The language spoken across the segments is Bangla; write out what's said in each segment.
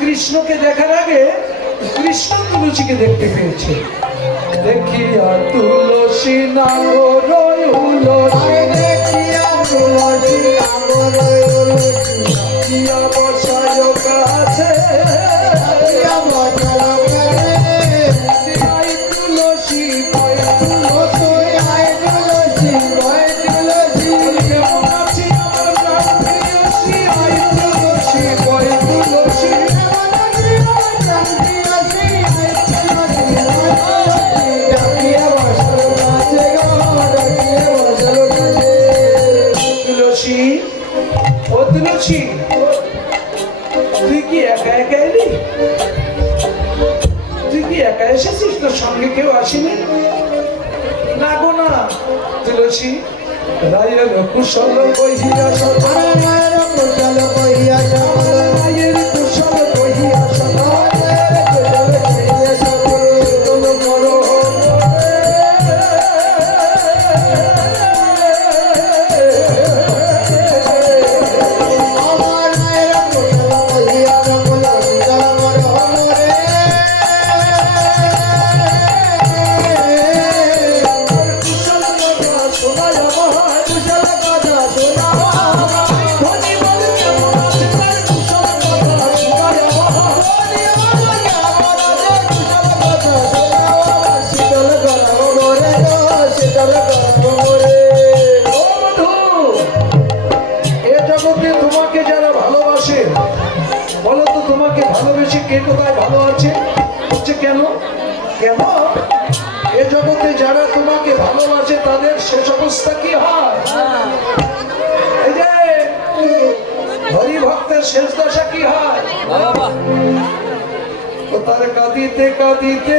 কৃষ্ণকে দেখার আগে কৃষ্ণ তুলসীকে দেখতে পেয়েছে। দেখিয়া তুলসী নাগর দেখিয়া তুলসী নাগর বসায় কাছে তুলসী তুই কি একা একা এলি? তুই কি একা এসেছিস? তোর সঙ্গে কেউ আসেনি? না গো না তুলসী, রায়ের কুশল কহিয়া সকল রায়ের কুশল কহিয়া সকল রায়ের কুশল কহিয়া সকল শেষ দশা কি হয়? তার কাঁদিতে কাঁদিতে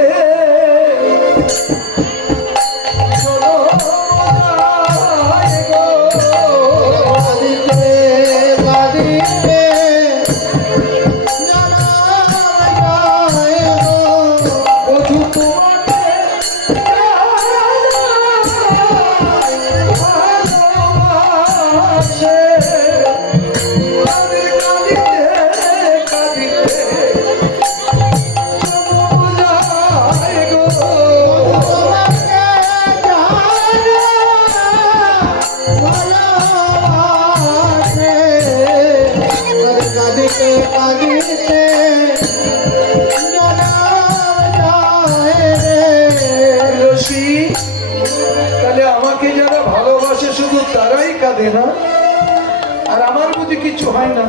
তাহলে আমাকে যারা ভালোবাসে শুধু তারাই কাঁদে না, আর আমার বুঝি কিছু হয় না?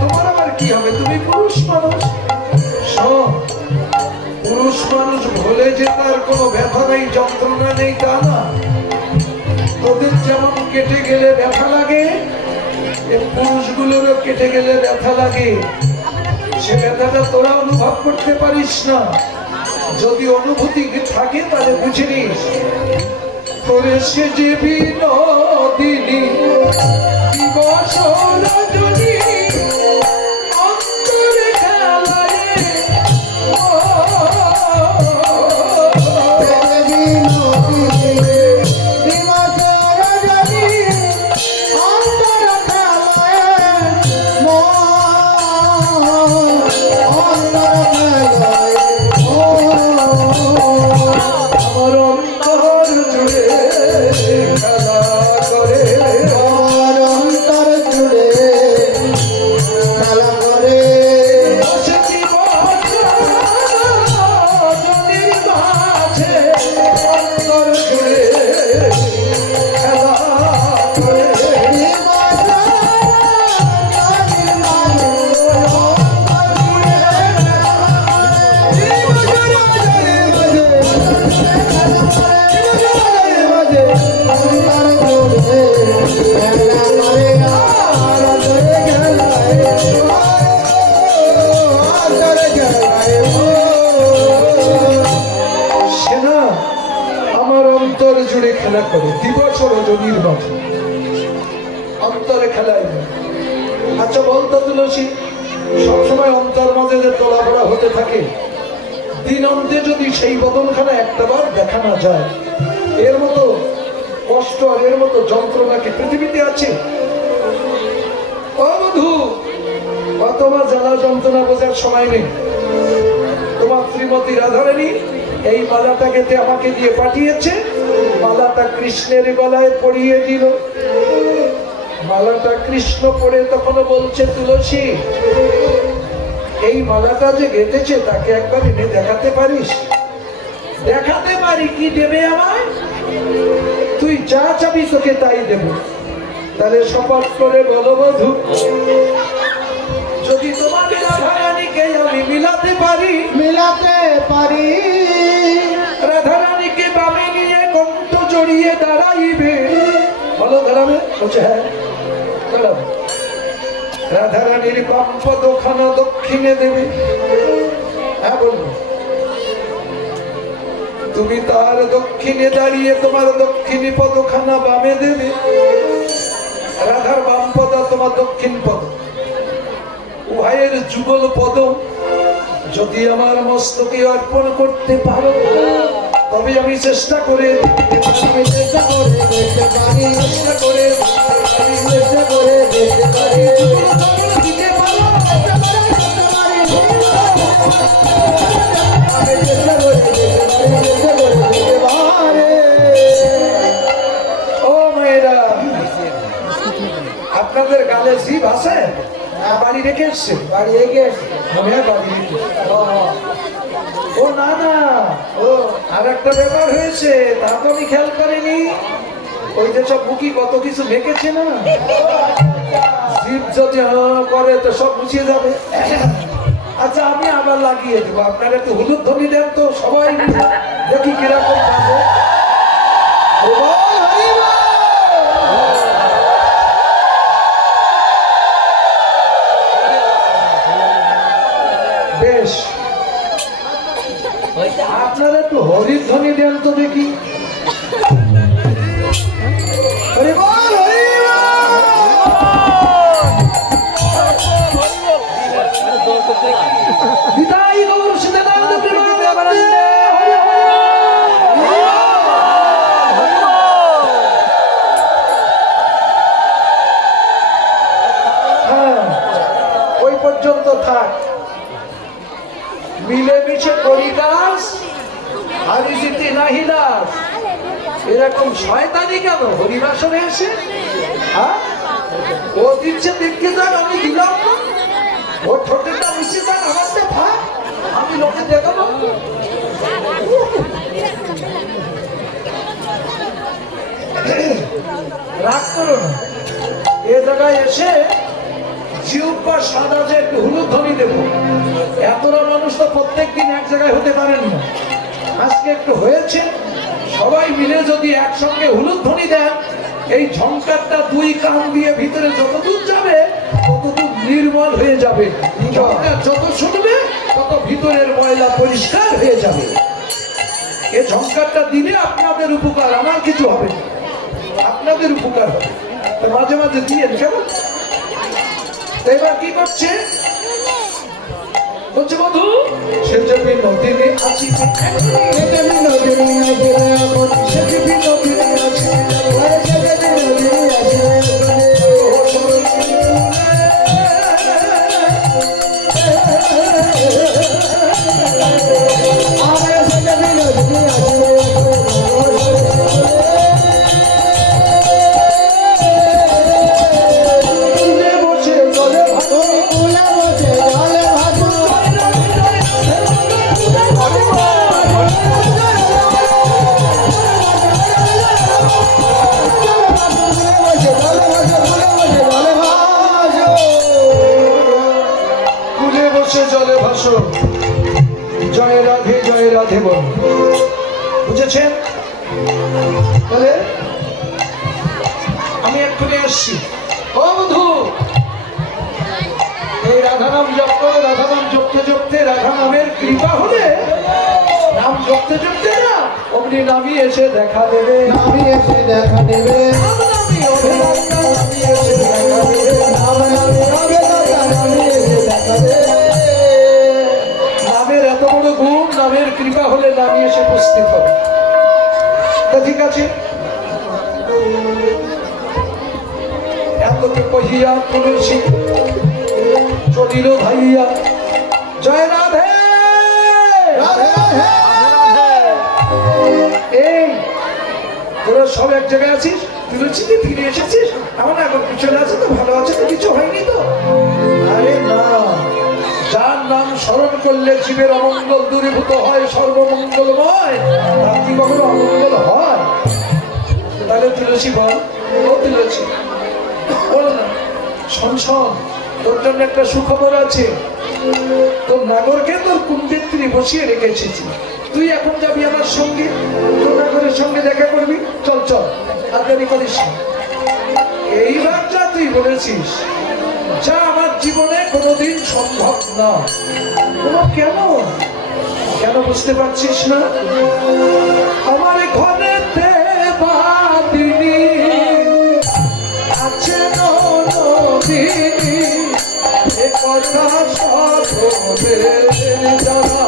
তোমার আবার কি হবে? তুমি পুরুষ মানুষ। পুরুষ মানুষ বলে যে তার কোনো ব্যথা নেই, যন্ত্রণা নেই তা না। তোদের যেমন কেটে গেলে ব্যথা লাগে, পুরুষগুলোরও কেটে গেলে ব্যথা লাগে। সে ব্যথাটা তোরা অনুভব করতে পারিস না, যদি অনুভূতি থাকে তাহলে বুঝে নিস করেছে যে বিনোদিনী দিবস রজনী অন্তরে খেলায় খেলা করে দিবস রজনীর মাঝে অন্তরে খেলায় না। আচ্ছা বলতো তুলসী, সবসময় অন্তর মাঝে যে তোলাফোড়া হতে থাকে, দিন অন্তে যদি সেই বদনখানা একটাবার দেখা না যায়, এর মতো কষ্ট আর এর মতো যন্ত্রণা কি পৃথিবীতে আছে? ও বধূ, তোমার জ্বালা যন্ত্রণা বোঝার সময় নেই। তোমার শ্রীমতী রাধারানী এই মালাটা গেতে আমাকে দিয়ে পাঠিয়েছে, মালাটা কৃষ্ণের গলায় পরিয়ে দিল। মালাটা কৃষ্ণ পরে তখন বলছে, তুলসী এই মালাটা যে গেঁথেছে তাকে একবার এনে দেখাতে পারিস? দেখাতে পারি, কি দেবে আমায়? তুই যা চাবি তোকে তাই দেব। তাহলে শপথ করে বলো বধূ, যদি তোমাকে রাধারানীকে আমি মিলাতে পারি রাধারানীকে বামে নিয়ে কণ্ঠ জড়িয়ে দাঁড়াইবে। বলো দাঁড়াবে? বলছে হ্যাঁ দাঁড়াবে। রাধারানীর বাম পদখানা দক্ষিণে দেবে। হ্যাঁ বলবো। তুমি তার দক্ষিণে দাঁড়িয়ে তোমার দক্ষিণী পদখানা বামে দেবে। রাধার বাম পদ তোমার দক্ষিণ পদ, উভয়ের যুগল পদ যদি আমার মস্তকে অর্পণ করতে পারো, তবে আমি চেষ্টা করে ও মেয়েরা, আপনাদের গালে জিভ আছে? বাড়ি রেখে এসছে? বাড়ি রেখে এসছে। ও না না, ও আর একটা ব্যাপার হয়েছে, তা তো আমি খেয়াল করিনি। ওই যে সব বুকি কত কিছু মেখেছে না, জিভ যদি করে তো সব মুছিয়ে যাবে। আচ্ছা আমি আবার লাগিয়ে দেবো, আপনারা একটু হলুদ ধ্বনি দেন তো সবাই দেখি কিরকম বাজে। বেশ, আপনারা একটু হরিধ্বনি দেন তো দেখি। বিদায় গৌর সীতানন্দ প্রেমানন্দে। হ্যাঁ, ওই পর্যন্ত থাক। মিলেমিশে করি কাজ, হারি জিতি নাহি দাস। এরকম শয়তানি কেন হরিবাসনে এসে? হ্যাঁ, ও দিচ্ছে দেখতে যান, আমি দিলাম না। ও ঠোঁটেটা মিশে যান, আমারটা থাক, আমি লোকে দেখাবো। রাগ করো না, এ জায়গায় এসে জিহ্বা সাদা যে একটু হলুদ ধ্বনি দেবো। এতটা মানুষ তো প্রত্যেকদিন এক জায়গায় হতে পারেন না, আজকে একটু হয়েছে। সবাই মিলে যদি একসঙ্গে হলুদ ধ্বনি দেন, এই ঝংকারটা দুই কান দিয়ে ভিতরে যতদূর যাবে ততদূর নির্মল হয়ে যাবে। যত শুনবে কত ভিতরের ময়লা পরিষ্কার হয়ে যাবে। এ ঝঙ্কারটা দিলে আপনাদের উপকার, আমার কিছু হবে না, আপনাদের উপকার হবে। মাঝে মাঝে দিয়েন কেমন। এবার কি করছে বলছে বধূ সে যে বিনোদিনী আছি, জলে ভাসো, জয় রাধে বল। বুঝেছেন? তাহলে আমি এক্ষুনি আসছি। ও বন্ধু, এই রাধা নাম জপ করো, রাধা নাম জপতে জপতে রাধা নামের কৃপা হলে নাম জপতে জপতে না অমনি নামি এসে দেখা দেবে, নামি এসে দেখা দেবে, নামি এসে দেখা দেবে, নামি এসে দেখা দেবে। নামের এত বড় গুণ, নামের কৃপা হলে নামি এসে উপস্থিত হবে। তা ঠিক আছে, এতকে কহিয়া তুলসী চলিল ভাইয়া, জয় রাধে রাধে রাধে। এই তোরা সব এক জায়গায় আছিস, তুলসীতে ফিরে এসেছিস, আমার এখন পিছনে আছে তো, ভালো আছে তো, কিছু হয়নি তো? আরে না, যার নাম স্মরণ করলে জীবের অমঙ্গল দূরীভূত হয়, সর্বমঙ্গলময়, তার কি কখনো অমঙ্গল হয়? তাহলে তুলসী বল, ও তুলসী বল না, শোন শোন, তোর জন্য একটা সুখবর আছে। তোর নাগরকে তোর কুন্ডিত্রী বসিয়ে রেখে এসেছি, তুই এখন যাবি আমার সঙ্গে, তোর নাগরের সঙ্গে দেখা করবি। চল চল, আর দেরি করিস না। এইবার যা তুই বলেছিস, যা আমার জীবনে কোনোদিন সম্ভব না। কেন কেন বুঝতে পারছিস না? আমার ঘরেতে বাদিনী আছে নদিনী, এ কথা সকলের জানা।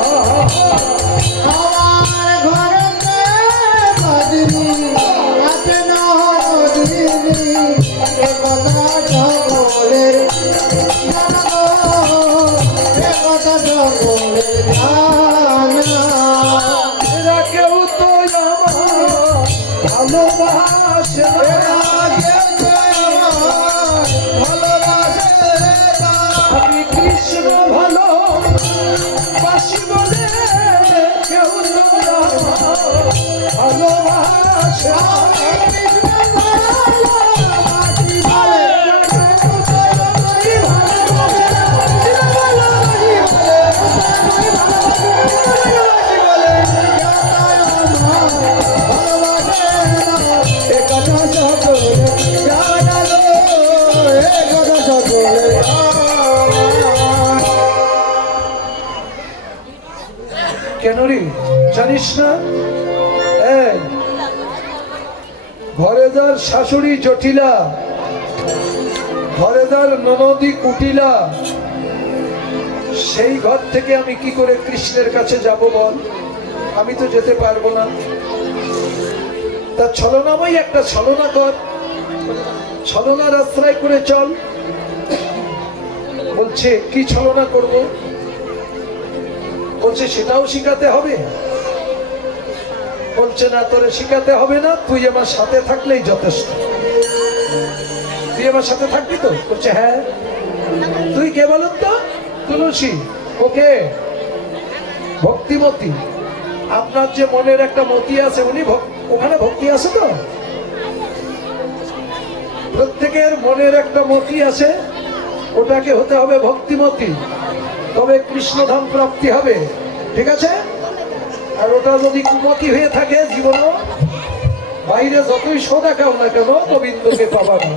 আমার ঘরেতে বাদিনী আছে নদিনী, এ কথা সকলের জানা, এ কথা সকলের জানা। এরা কেউ তো আমার ভালোবাসে না, আমি কৃষ্ণ ভালো বাসি বলে কেউ তো আমার ভালোবাসে কেন রে জানিস না? ঘরে যার শাশুড়ি জটিলা, ঘরে যার ননদী কুটিলা, সেই ঘর থেকে আমি কি করে কৃষ্ণের কাছে যাব বল? আমি তো যেতে পারবো না। তার ছলনাময় একটা ছলনা কর, ছলনার আশ্রয় করে চল। বলছে কি ছলনা করব? বলছে সেটাও শিখাতে হবে। বলছে না, তোরে শিখাতে হবে না, তুই আমার সাথে থাকলেই যথেষ্ট। তুই আমার সাথে থাকবি তো? বলছে হ্যাঁ। তুই কে বলুন তো? তুলসী। ওকে, ভক্তিমতী। আপনার যে মনের একটা মতি আছে, উনি ওখানে ভক্তি আছে তো? প্রত্যেকের মনের একটা মতি আছে, ওটাকে হতে হবে ভক্তিমতী, তবে কৃষ্ণধাম প্রাপ্তি হবে। ঠিক আছে? আর ওটা যদি কুমতি হয়ে থাকে, জীবনও বাইরে যতই শো দেখাও না কেন, গোবিন্দকে পাবা না।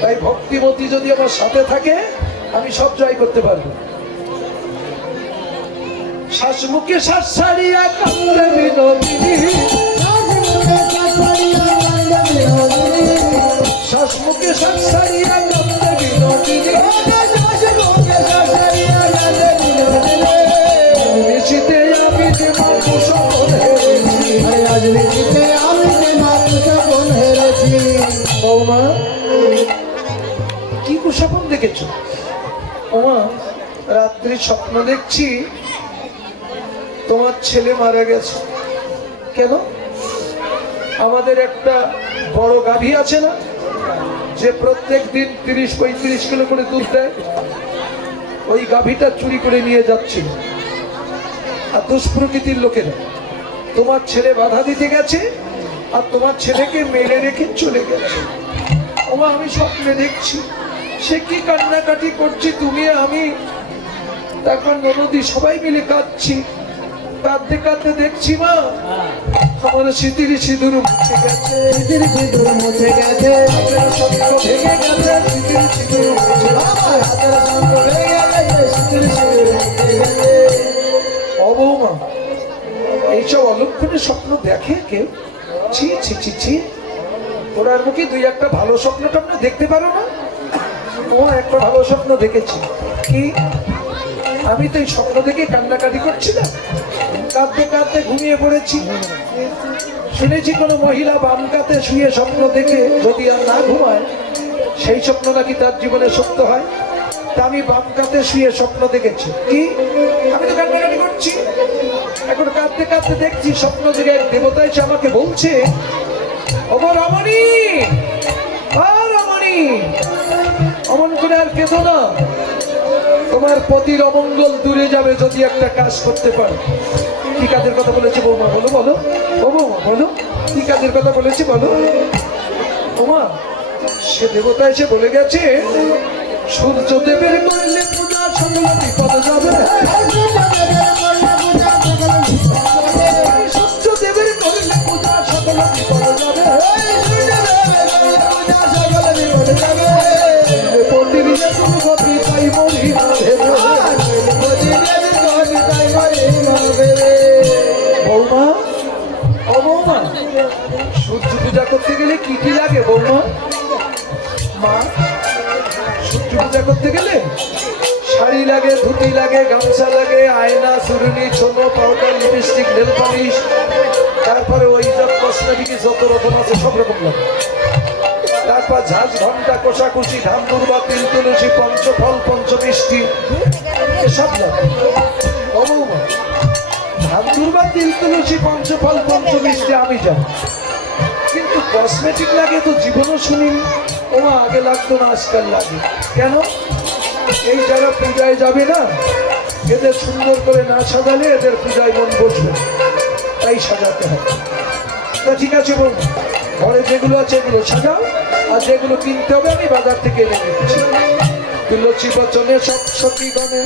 তাই ভক্তিমতী যদি আমার সাথে থাকে, আমি সব জয় করতে পারবো। শ্বাসমুখে শ্বাস ছাড়িয়া কান্দে বিনোদিনী শ্বাসমুখে শ্বাস ছাড়িয়া কান্দে বিনোদিনী নিশিতে আমি যে মাতৃ সকল হেরেছি। বৌমা কি কুস্বপ্ন দেখেছো? ওমা রাত্রি স্বপ্ন দেখছি তোমার ছেলে মারা গেছে। কেন? আমাদের একটা বড় গাভী আছে না, যে প্রত্যেক দিন 30-35 কিলো করে দুধ দেয়, ওই গাভীটা চুরি করে নিয়ে যাচ্ছিল। আর দুষ্প্রকৃতির লোকেরা তোমার ছেলে বাধা দিতে গেছে আর তোমার ছেলেকে মেরে রেখে চলে গেছে। ওমা আমি স্বপ্নে দেখছি সে কি কান্নাকাটি করছি, তুমি আমি, তারপর ননদি সবাই মিলে কাঁদছি। কাঁদতে কাঁদতে দেখছি মা আমার স্মৃতির সিঁদুর মুছে গেছে, স্মৃতির সিঁদুর মুছে গেছে, হাতের স্বপ্ন ভেঙে গেছে, স্মৃতির সিঁদুর মুছে গেছে, হাতের স্বপ্ন ভেঙে গেছে, স্মৃতির সিঁদুর মুছে গেছে। ও বৌমা এইসব অলক্ষণে স্বপ্ন দেখে কেউ? ছি ছি ছি ছি, ওরার মুখে দুই একটা ভালো স্বপ্ন টপ্ন দেখতে পারো না? ও একটা ভালো স্বপ্ন দেখেছি। কি? আমি তো এই স্বপ্ন দেখে কান্নাকাটি করছি না, কাঁদতে কাঁদতে ঘুমিয়ে পড়েছি। শুনেছি কোনো মহিলা বাম কাতে শুয়ে স্বপ্ন দেখে যদি আর না ঘুমায় সেই স্বপ্ন নাকি তার জীবনে সত্য হয়। তা আমি বাম কাতে শুয়ে স্বপ্ন দেখেছি। কি? আমি তো কান্নাকাটি করছি, এখন কাঁদতে কাঁদতে দেখছি স্বপ্ন দেখে এক দেবতা এসে আমাকে বলছে, ওগো রমণী, রমণী, অমন করে আর কেঁদো না, তোমার পতির অমঙ্গল দূরে যাবে যদি একটা কাজ করতে পারো। কি কাজের কথা বলেছে বৌমা? বলো বলো, ও বৌমা বলো, কি কাজের কথা বলেছে বলো। ওমা সে দেবতা এসে বলে গেছে, সূর্য দেবের করলে পূজা সকল বিপদ যাবে, সূর্য দেবের করলে পূজা সকল বিপদ যাবে, পতির যে কোনো গতি তাই মরি না ভেবে। বৌমা, ও বৌমা, সূর্য পূজা করতে গেলে কি কি লাগে বৌমা? মা, সূর্য পূজা করতে গেলে শাড়ি লাগে, ধুতি লাগে, গামছা লাগে, আয়না, চুরুনি, ছোনো, পাউডার, লিপস্টিক, নেল পালিশ, তারপরে ওই সব কসমেটিক যত রকম আছে সব রকম লাগে। তারপর ঝাঁঝ ঘন্টা, কোষাকুষি, ধান দুর্বা, তিল তুলসী, পঞ্চফল, পঞ্চমিষ্টি, এসব লাগে। ও বৌমা, ধান দুর্বা, তিল তুলসী, পঞ্চফল, পঞ্চমিষ্টি আমি জানি, কিন্তু কসমেটিক লাগে তো জীবনও শুনিনি। ওমা আগে লাগতো না, আজকাল লাগে। কেন? এই যারা পূজায় যাবে না, এদের সুন্দর করে না সাজালে এদের পূজায় মন বসবে, তাই সাজাতে হবে। তা ঠিক আছে বল, ঘরে যেগুলো আছে এগুলো সাজাও, আর যেগুলো কিনতে হবে আমি বাজার থেকে এনে নিচ্ছি। তুলসী বচনে সব সতী গণে,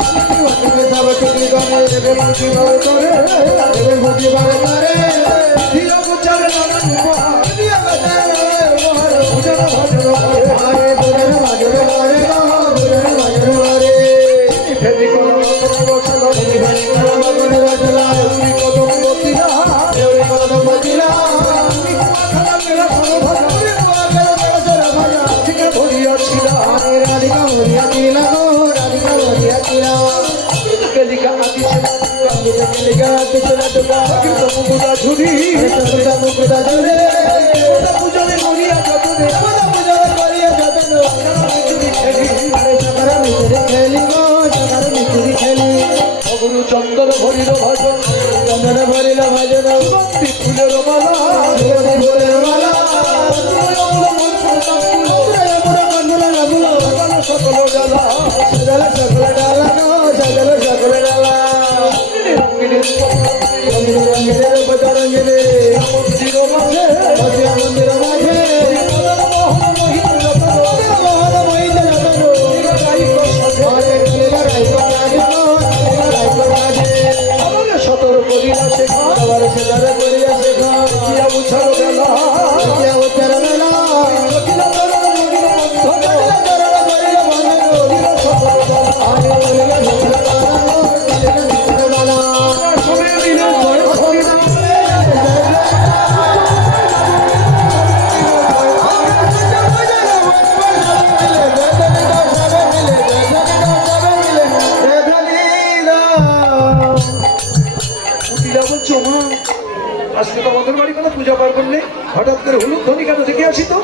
চন্দন ভরিল ভজন, চন্দন ভরিল ভজন, ফুলের মালা, ফুলের মালা, সকল ডালা, সকল ডালা, সকল সকল ডালা, রঙিনের রঙিনে মন্দির মাঝে, মন্দির মাঝে, সতর করিয়া শেখা, করিয়া শেখা, উচ্চার বেলা, উচ্চার বেলা, সকল আজকে তো আমাদের বাড়ি কোনো পূজা পার্বণ নেই, হঠাৎ করে হলুদ ধ্বনি কেন দেখে আসি তো।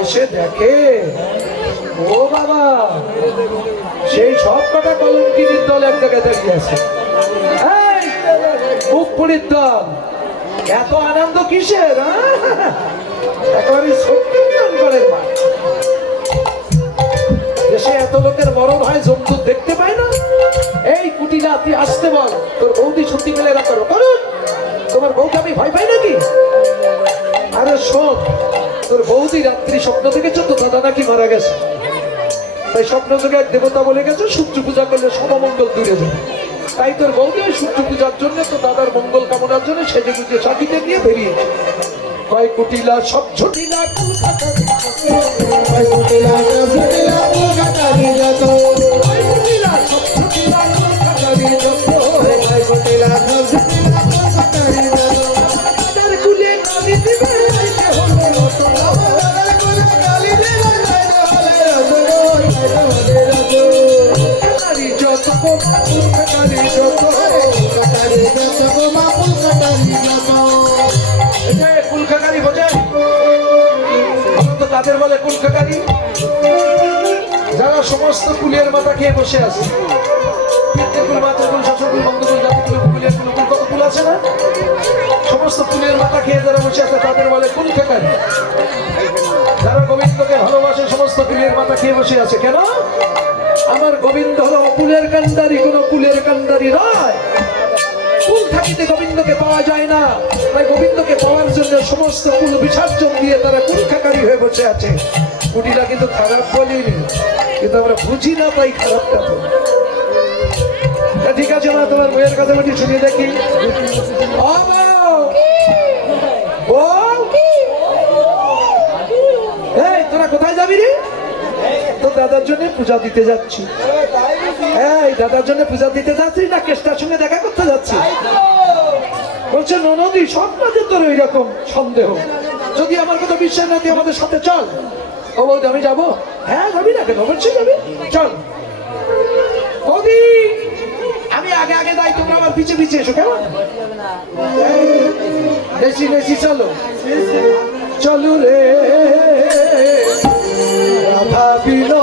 এসে দেখে ও বাবা, সেই সব কটা কলঙ্কিনীর দল এক জায়গায় দাঁড়িয়ে আছে। এই, মুখ পুরীর দল, এত আনন্দ কিসের? একেবারে সত্যি মা, দেশে এত লোকের মরণ হয়, জন্তু দেখতে পায় না। এই কুটিলা, তুই আসতে বল, তোর বৌদি সত্যি পেলে রাখো করুন। তোমার বউকে আমি ভয় পাই নাকি? আরে শোন, তোর বৌদি রাত্রি স্বপ্ন দেখেছো তো দাদা নাকি মারা গেছে, তাই স্বপ্ন যোগে এক দেবতা বলে গেছে সূর্য পূজা করলে সর্বমঙ্গল দূরে যাবে। তাই তোর বৌদি ওই সূর্য পূজার জন্য, তো দাদার মঙ্গল কামনার জন্য সেজে গুজে সাথীতে নিয়ে বেরিয়েছে। কয় কুটিলা সব ঝটিলা কুলখাকারী বোঝেন তো, তাদের বলে কুলখাকারী যারা সমস্ত কুলের মাথা খেয়ে বসে আছে। পিতৃকুল, মাতৃকুল, শ্বশুরকুল, বন্ধুকুল, জাতিকুল, কুলের কুল, কত কুল আছে না, সমস্ত কুলের মাথা খেয়ে যারা বসে আছে তাদের বলে কুলখাকারী। যারা গোবিন্দকে ভালোবাসে সমস্ত কুলের মাথা খেয়ে বসে আছে। কেন? আমার গোবিন্দ হলো কুলের কান্ডারি, কোন কুলের কান্ডারি নয়। কুল থাকিতে গোবিন্দকে পাওয়া যায় না, তাই গোবিন্দকে পাওয়ার জন্য সমস্ত কুল বিসর্জন দিয়ে তারা কুলখাকারী হয়ে বসে আছে। কুটিলা কিন্তু খারাপ বলিনি, কিন্তু আমরা বুঝি না, তাই খারাপটা বলি। ঠিক আছে মা, তোমার বইয়ের কথা বলি, শুনিয়ে দেখি। এই, তোরা কোথায় যাবি রে? তো দাদার জন্য পূজা দিতে যাচ্ছি। এই, দাদার জন্য পূজা দিতে যাচ্ছি না কেষ্টার সঙ্গে দেখা করতে যাচ্ছি? বলছে ননদি, সব মাঝে তোর ওই রকম সন্দেহ, যদি আমার কথা বিশ্বাস না, তুই আমাদের সাথে চল। ও বলতে আমি যাবো। হ্যাঁ, যাবি না কেন? বলছি যাবি, চল। বৌদি, আমি আগে আগে যাই, তোমরা আমার পিছে পিছে এসো। কেমন? বেশি বেশি চলো, চলো রে রাধা বিনো